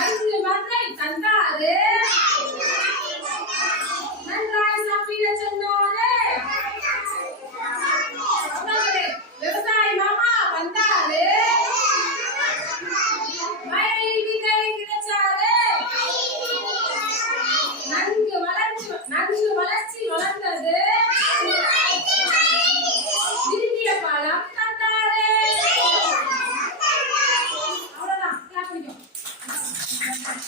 孩子，妈在长大。